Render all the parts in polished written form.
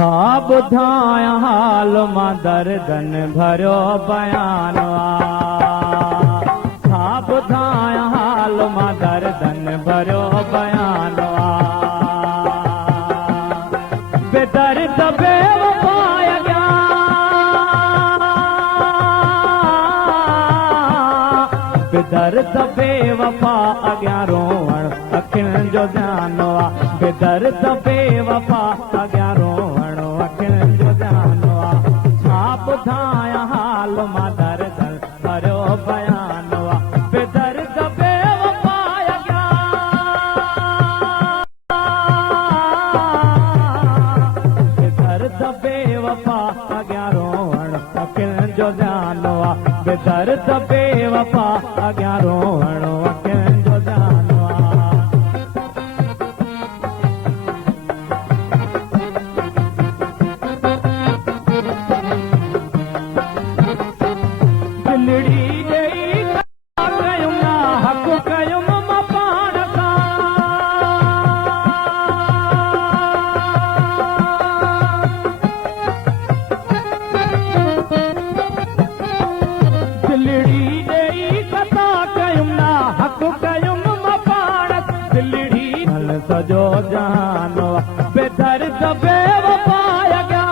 ॿुधायां हाल मां दर्दन भरियो बयान छा ॿुधायां हाल मां दर्दन भरियो बयान बेदर्द बेवफा अॻियां बेदर्द बेवफा अॻियां रोअण अखियुनि जो ध्यानु आहे बेदर्द बेवफा अॻियां रोअण अखियुनि जो ध्यानु आहे छा ॿुधायां हाल मां दर्दन भरियो बयान आहे बेदर्द बेवफा अॻियां बेदर्द बेवफा अॻियां रोअण अखियुनि जो ध्यानु आहे बेदर्द बेवफा अॻियां रोअण अखियुनि जो ध्यानु सजो जहान बेदर्द बेवफा अॻियां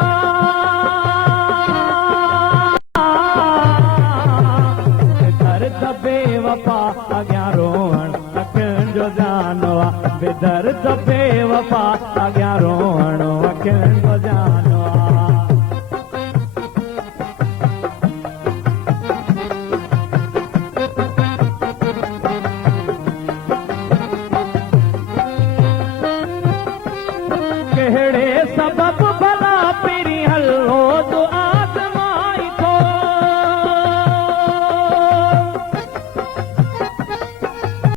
बेदर्द बेवफा अॻियां रोअण अखियुनि जो ध्यानु आहे बेदर्द बेवफा अॻियां रोअण अखियुनि जो ध्यानु आहे कहिड़े सबब